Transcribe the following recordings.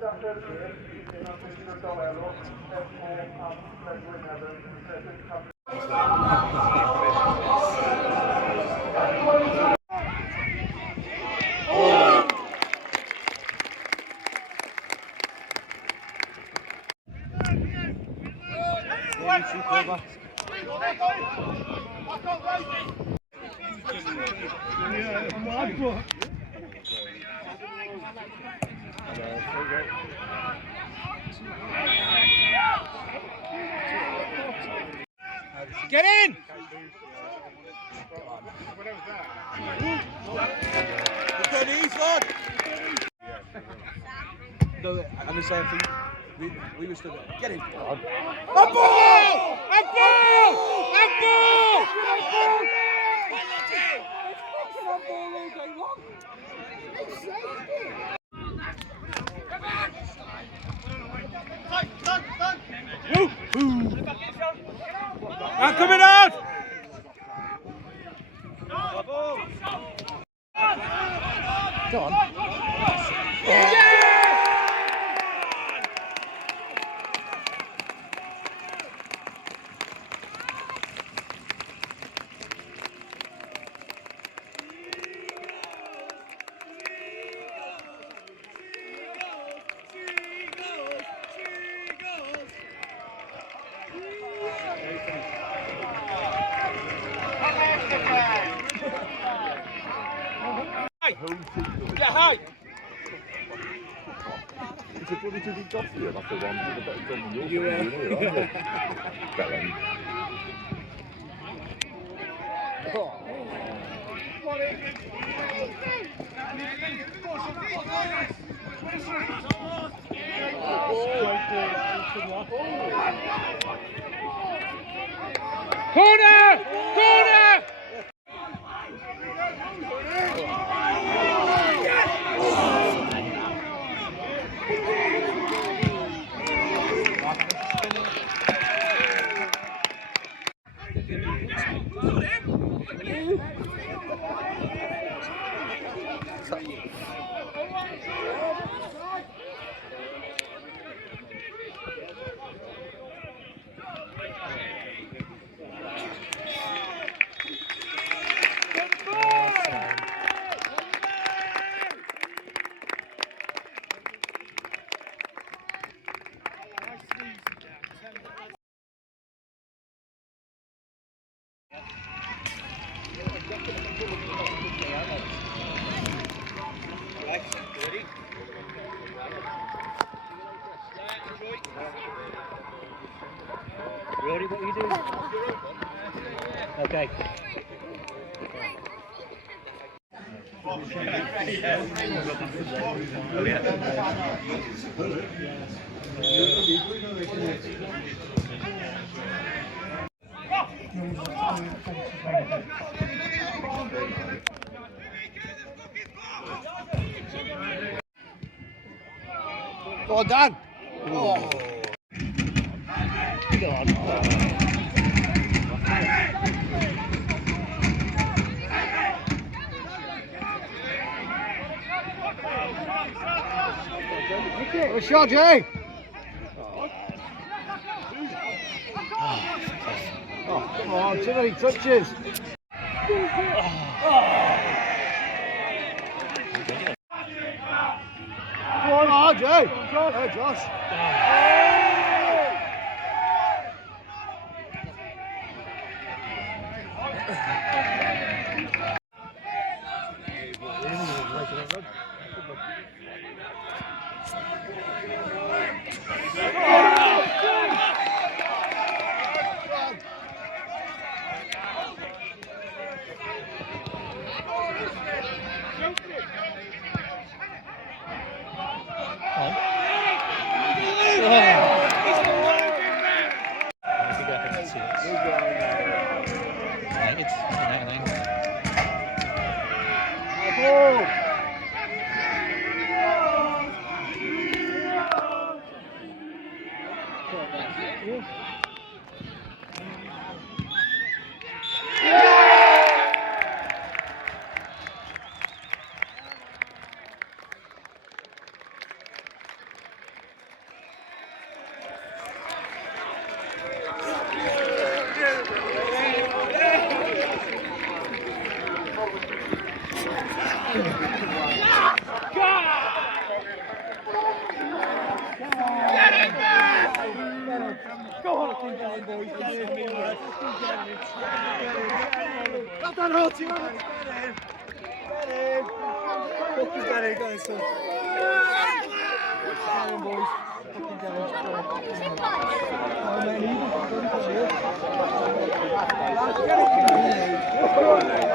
da przerwy idziemy do duelu FO a Węgry Get in! No, I'm the same thing. We were still there. Get in. A ball! A ball! A ball! I'm coming out! Go on. Yeah, hi. It's a bloody good job for you. That's the one with the better job than yours. Better. Corner! Corner! Rory, what are you doing? Okay. Go on, Dan. Oh. Go on. Good shot, Jay. Oh, come on, too many touches. Come on, Jay. Hey, Josh. Oh. Well done, Horty. Well done. Get in. Fucking get in. Go on, son. Get in, boys. Fucking get in. Oh, man,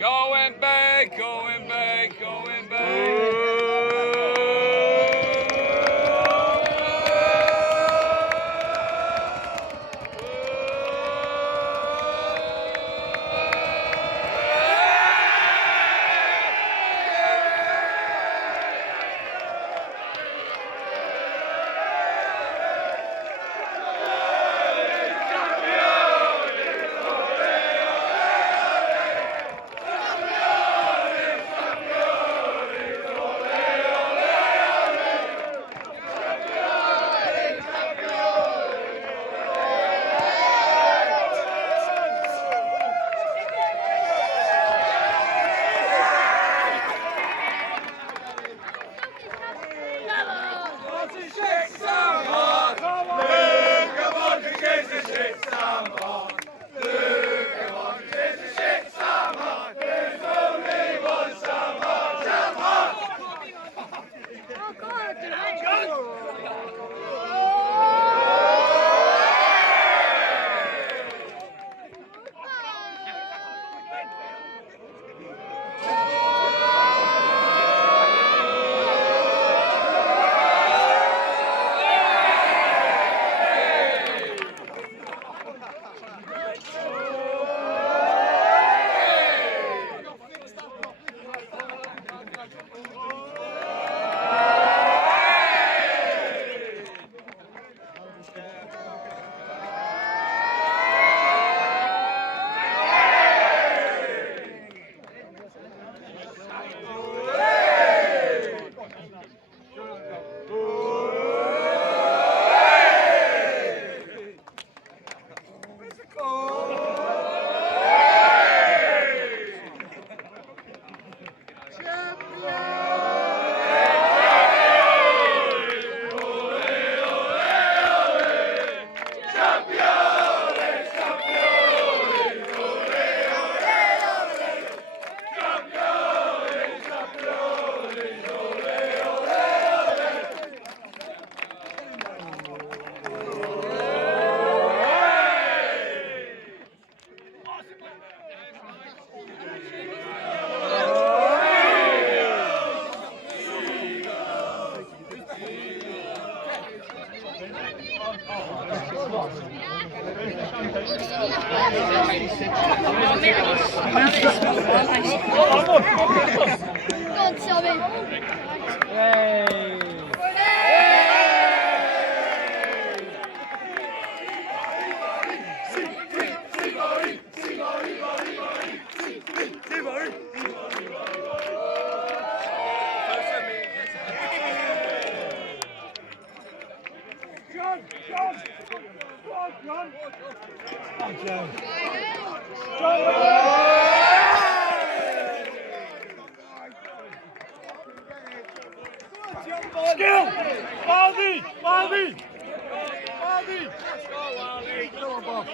Going back, going back, going back. God, Tommy. Hey! Skill! Baldy! Baldy! Baldy! Come on, Bob.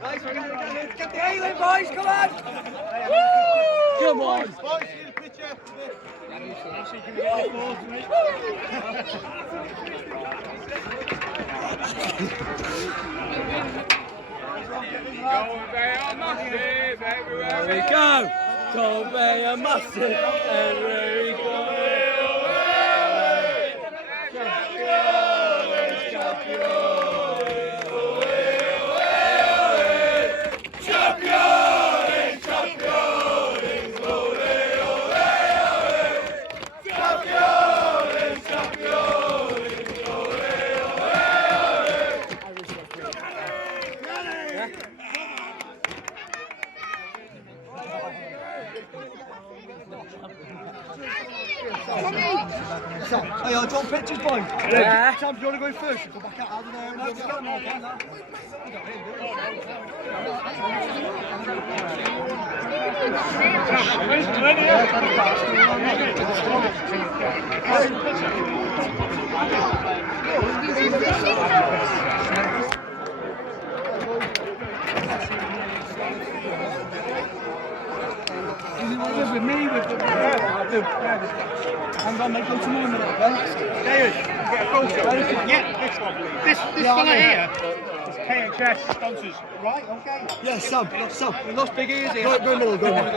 Nice, we're gonna get the A-Lane, boys, come on! Come on! Boys, see the picture. There we go! Conveyor massive, everywhere we go! Hey, I don't pictures, boy. Yeah. Sam, do you want to go in first? You go back out of there. No, just go more, with me, with the hang on, mate, go to me a minute, okay? David, you get a photo. Yeah, this one, please. This fella here is KHS sponsors. Right, okay. Yeah, Sam, we lost big ears here. Go more, go more.